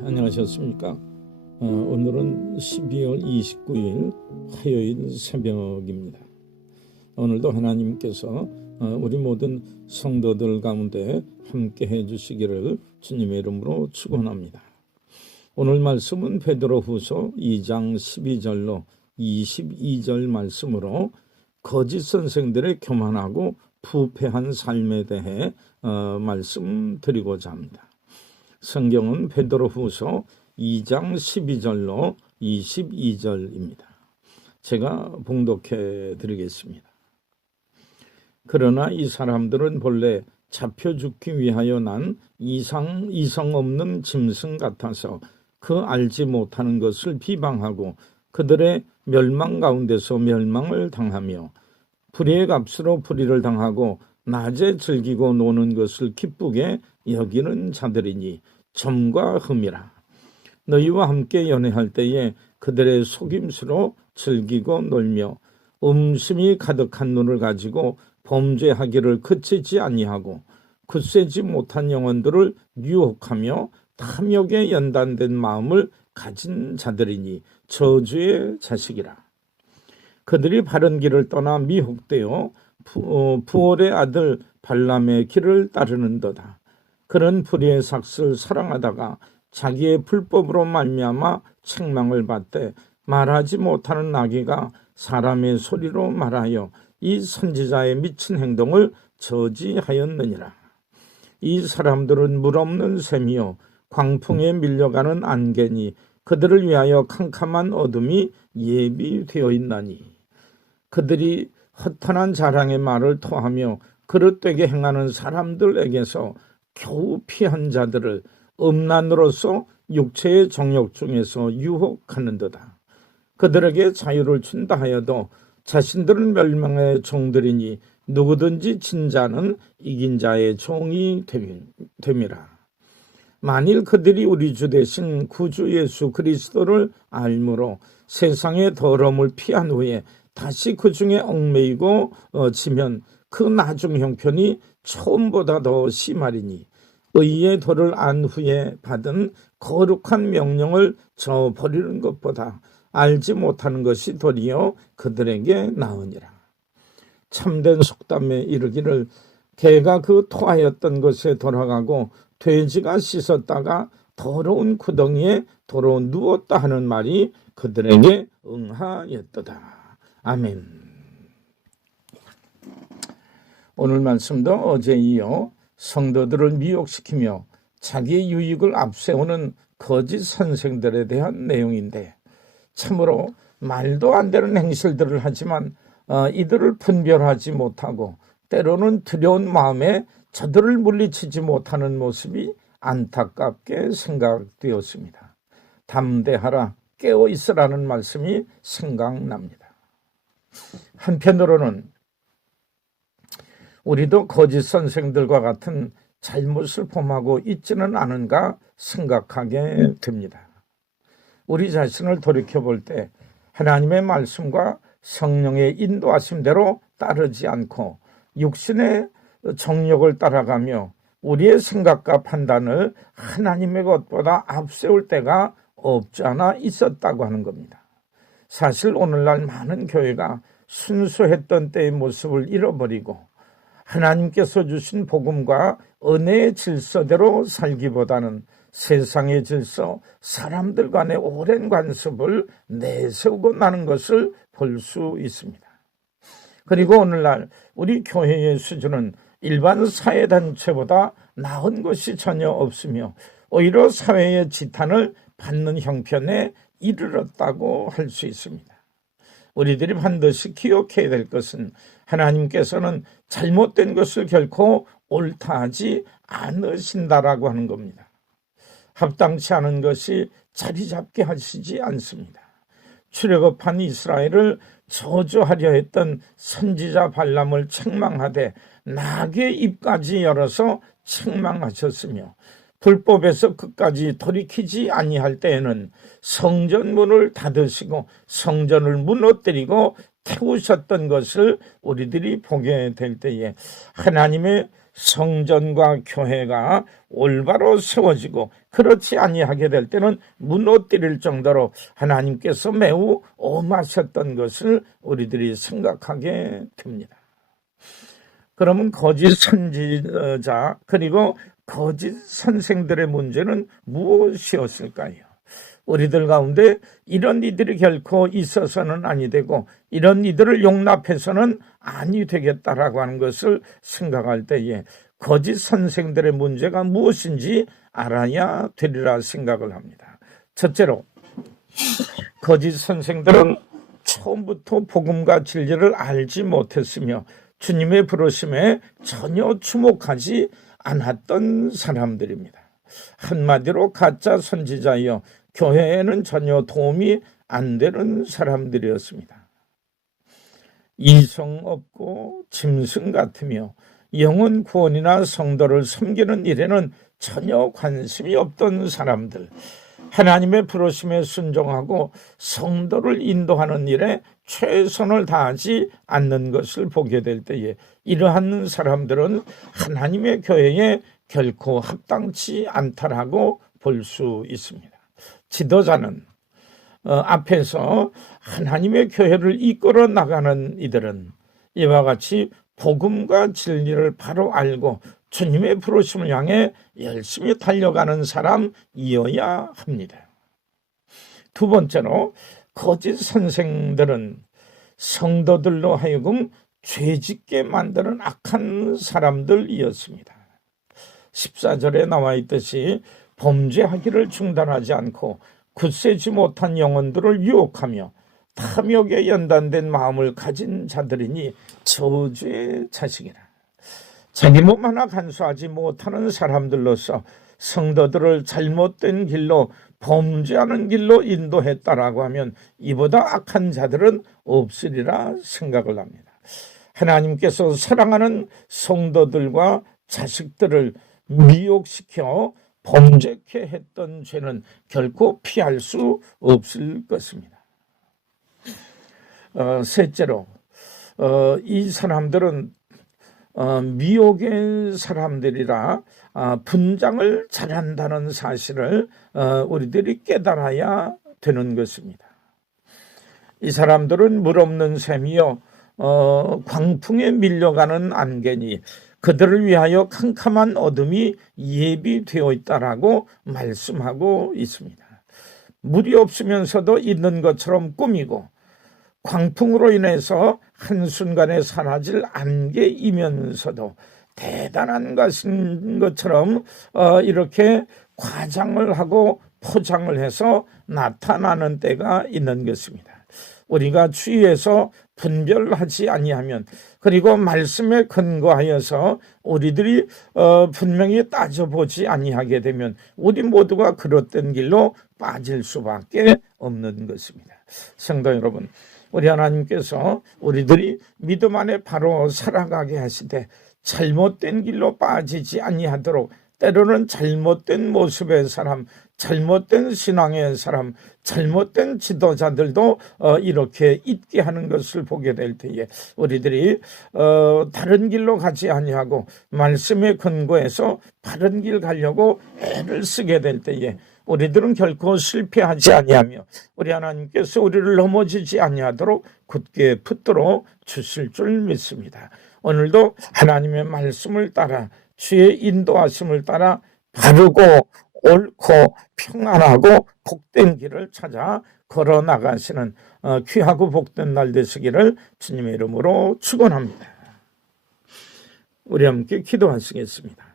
안녕하셨습니까? 오늘은 12월 29일 화요일 새벽입니다. 오늘도 하나님께서 우리 모든 성도들 가운데 함께 해주시기를 주님의 이름으로 축원합니다. 오늘 말씀은 베드로후서 2장 12절로 22절 말씀으로 거짓 선생들의 교만하고 부패한 삶에 대해 말씀드리고자 합니다. 성경은 베드로후서 2장 12절로 22절입니다. 제가 봉독해 드리겠습니다. 그러나 이 사람들은 본래 잡혀 죽기 위하여 난 이성 없는 짐승 같아서 그 알지 못하는 것을 비방하고 그들의 멸망 가운데서 멸망을 당하며 불의의 값으로 불의를 당하고 낮에 즐기고 노는 것을 기쁘게 여기는 자들이니 점과 흠이라. 너희와 함께 연애할 때에 그들의 속임수로 즐기고 놀며 음심이 가득한 눈을 가지고 범죄하기를 그치지 아니하고 굳세지 못한 영혼들을 유혹하며 탐욕에 연단된 마음을 가진 자들이니 저주의 자식이라. 그들이 바른 길을 떠나 미혹되어 부올의 아들 발람의 길을 따르는도다. 그는 불의의 삭슬 사랑하다가 자기의 불법으로 말미암아 책망을 받되 말하지 못하는 나귀가 사람의 소리로 말하여 이 선지자의 미친 행동을 저지하였느니라. 이 사람들은 물 없는 샘이요 광풍에 밀려가는 안개니 그들을 위하여 캄캄한 어둠이 예비되어 있나니 그들이 허탄한 자랑의 말을 토하며 그릇되게 행하는 사람들에게서 겨우 피한 자들을 음란으로서 육체의 정욕 중에서 유혹하는도다. 그들에게 자유를 준다 하여도 자신들은 멸망의 종들이니 누구든지 진 자는 이긴 자의 종이 됨이라. 만일 그들이 우리 주 대신 구주 예수 그리스도를 알므로 세상의 더러움을 피한 후에 다시 그 중에 얽매이고 지면 그 나중 형편이 처음보다 더 심하리니 의의 도를 안 후에 받은 거룩한 명령을 저버리는 것보다 알지 못하는 것이 도리어 그들에게 나으니라. 참된 속담에 이르기를 개가 그 토하였던 것에 돌아가고 돼지가 씻었다가 더러운 구덩이에 도로 누웠다 하는 말이 그들에게 응하였도다. 아멘. 오늘 말씀도 어제 이어 성도들을 미혹시키며 자기의 유익을 앞세우는 거짓 선생들에 대한 내용인데 참으로 말도 안 되는 행실들을 하지만 이들을 분별하지 못하고 때로는 두려운 마음에 저들을 물리치지 못하는 모습이 안타깝게 생각되었습니다. 담대하라 깨어 있으라는 말씀이 생각납니다. 한편으로는 우리도 거짓 선생들과 같은 잘못을 범하고 있지는 않은가 생각하게 됩니다. 우리 자신을 돌이켜볼 때 하나님의 말씀과 성령의 인도하심대로 따르지 않고 육신의 정욕을 따라가며 우리의 생각과 판단을 하나님의 것보다 앞세울 때가 없지 않아 있었다고 하는 겁니다. 사실 오늘날 많은 교회가 순수했던 때의 모습을 잃어버리고 하나님께서 주신 복음과 은혜의 질서대로 살기보다는 세상의 질서, 사람들 간의 오랜 관습을 내세우고 나는 것을 볼 수 있습니다. 그리고 오늘날 우리 교회의 수준은 일반 사회단체보다 나은 것이 전혀 없으며 오히려 사회의 지탄을 받는 형편에 이르렀다고 할 수 있습니다. 우리들이 반드시 기억해야 될 것은 하나님께서는 잘못된 것을 결코 옳다 하지 않으신다라고 하는 겁니다. 합당치 않은 것이 자리 잡게 하시지 않습니다. 출애굽한 이스라엘을 저주하려 했던 선지자 발람을 책망하되 나귀의 입까지 열어서 책망하셨으며 불법에서 끝까지 돌이키지 아니할 때에는 성전문을 닫으시고 성전을 무너뜨리고 태우셨던 것을 우리들이 보게 될 때에 하나님의 성전과 교회가 올바로 세워지고 그렇지 아니하게 될 때는 무너뜨릴 정도로 하나님께서 매우 엄하셨던 것을 우리들이 생각하게 됩니다. 그러면 거짓 선지자 그리고 거짓 선생들의 문제는 무엇이었을까요? 우리들 가운데 이런 이들이 결코 있어서는 아니 되고 이런 이들을 용납해서는 아니 되겠다라고 하는 것을 생각할 때에 거짓 선생들의 문제가 무엇인지 알아야 되리라 생각을 합니다. 첫째로 거짓 선생들은 처음부터 복음과 진리를 알지 못했으며 주님의 부르심에 전혀 주목하지 않았던 사람들입니다. 한마디로 가짜 선지자이요 교회에는 전혀 도움이 안 되는 사람들이었습니다. 이성 없고 짐승 같으며 영혼 구원이나 성도를 섬기는 일에는 전혀 관심이 없던 사람들, 하나님의 부르심에 순종하고 성도를 인도하는 일에 최선을 다하지 않는 것을 보게 될 때에 이러한 사람들은 하나님의 교회에 결코 합당치 않다라고 볼 수 있습니다. 지도자는 앞에서 하나님의 교회를 이끌어 나가는 이들은 이와 같이 복음과 진리를 바로 알고 주님의 부르심을 향해 열심히 달려가는 사람이어야 합니다. 두 번째로 거짓 선생들은 성도들로 하여금 죄짓게 만드는 악한 사람들이었습니다. 14절에 나와 있듯이 범죄하기를 중단하지 않고 굳세지 못한 영혼들을 유혹하며 탐욕에 연단된 마음을 가진 자들이니 저주의 자식이라. 자기 몸 하나 간수하지 못하는 사람들로서 성도들을 잘못된 길로 범죄하는 길로 인도했다라고 하면 이보다 악한 자들은 없으리라 생각을 합니다. 하나님께서 사랑하는 성도들과 자식들을 미혹시켜 범죄케 했던 죄는 결코 피할 수 없을 것입니다. 셋째로 이 사람들은 미혹의 사람들이라 분장을 잘한다는 사실을 우리들이 깨달아야 되는 것입니다. 이 사람들은 물 없는 샘이요 광풍에 밀려가는 안개니 그들을 위하여 캄캄한 어둠이 예비되어 있다라고 말씀하고 있습니다. 물이 없으면서도 있는 것처럼 꾸미고 광풍으로 인해서 한순간에 사라질 안개이면서도 대단한 것인 것처럼 이렇게 과장을 하고 포장을 해서 나타나는 때가 있는 것입니다. 우리가 주위에서 분별하지 아니하면 그리고 말씀에 근거하여서 우리들이 분명히 따져보지 아니하게 되면 우리 모두가 그릇된 길로 빠질 수밖에 없는 것입니다. 성도 여러분, 우리 하나님께서 우리들이 믿음 안에 바로 살아가게 하시되 잘못된 길로 빠지지 아니하도록 때로는 잘못된 모습의 사람, 잘못된 신앙의 사람, 잘못된 지도자들도 이렇게 있게 하는 것을 보게 될 때에 우리들이 다른 길로 가지 아니하고 말씀에 근거해서 바른 길 가려고 애를 쓰게 될 때에 우리들은 결코 실패하지 아니하며 우리 하나님께서 우리를 넘어지지 아니하도록 굳게 붙들어 주실 줄 믿습니다. 오늘도 하나님의 말씀을 따라 주의 인도하심을 따라 바르고 옳고 평안하고 복된 길을 찾아 걸어 나가시는 귀하고 복된 날 되시기를 주님의 이름으로 축원합니다. 우리 함께 기도하시겠습니다.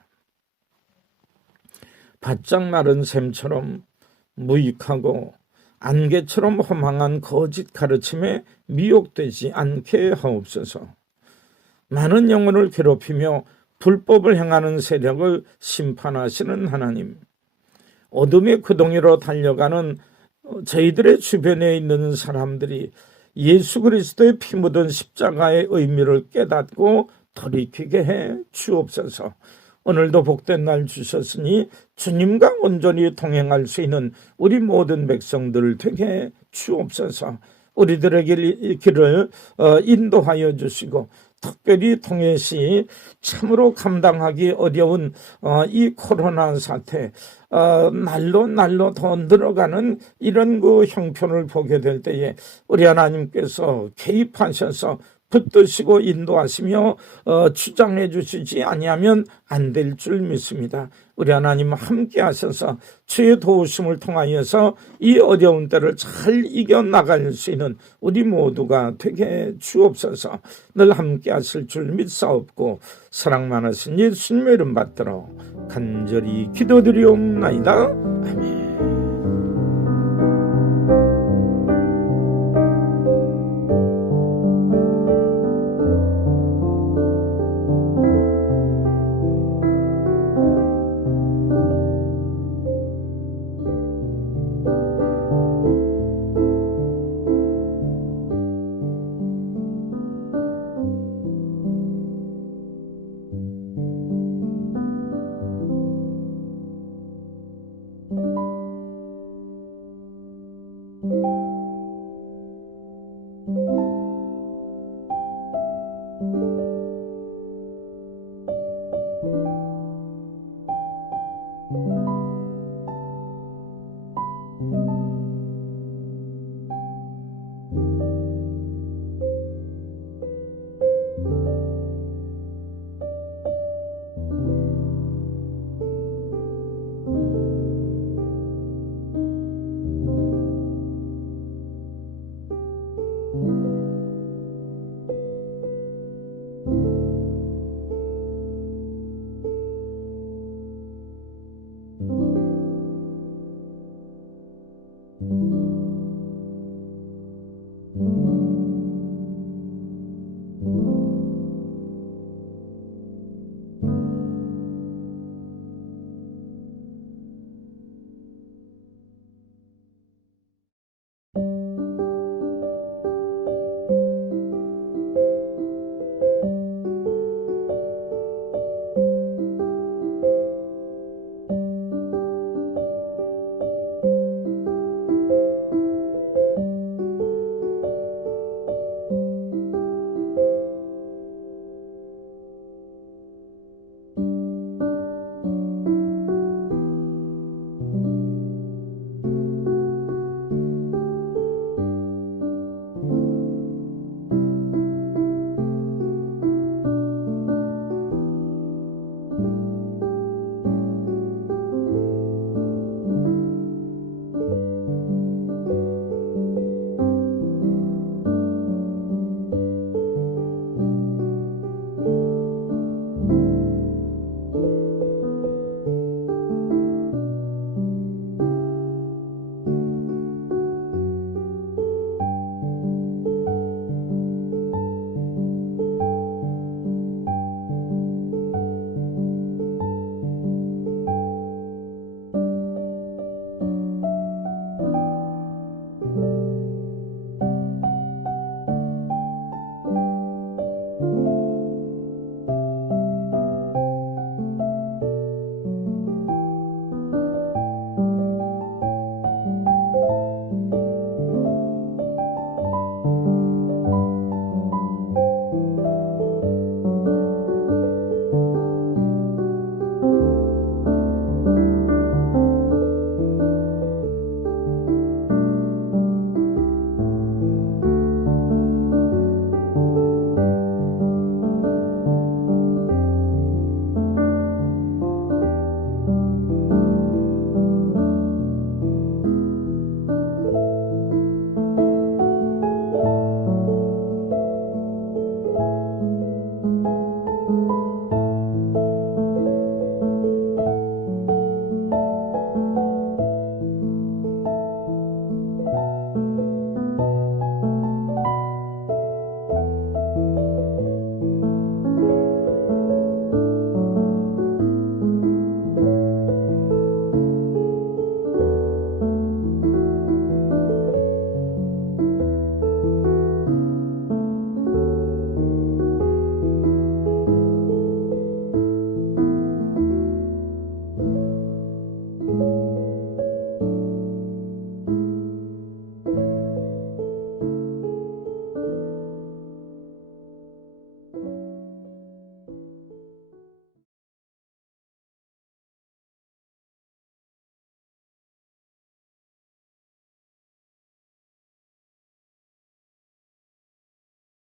바짝 마른 샘처럼 무익하고 안개처럼 허망한 거짓 가르침에 미혹되지 않게 하옵소서. 많은 영혼을 괴롭히며 불법을 행하는 세력을 심판하시는 하나님, 어둠의 구덩이로 달려가는 저희들의 주변에 있는 사람들이 예수 그리스도의 피 묻은 십자가의 의미를 깨닫고 돌이키게 해 주옵소서. 오늘도 복된 날 주셨으니 주님과 온전히 동행할 수 있는 우리 모든 백성들 되게 주옵소서. 우리들의 길을 인도하여 주시고 특별히 통해시 참으로 감당하기 어려운 이 코로나 사태, 날로 더 늘어가는 이런 그 형편을 보게 될 때에 우리 하나님께서 개입하셔서 붙드시고 인도하시며 주장해 주시지 아니하면 안 될 줄 믿습니다. 우리 하나님 함께 하셔서 주의 도우심을 통하여서 이 어려운 때를 잘 이겨나갈 수 있는 우리 모두가 되게 주옵소서. 늘 함께 하실 줄 믿사옵고 사랑 많으신 예수님의 이름 받들어 간절히 기도드리옵나이다. 아멘.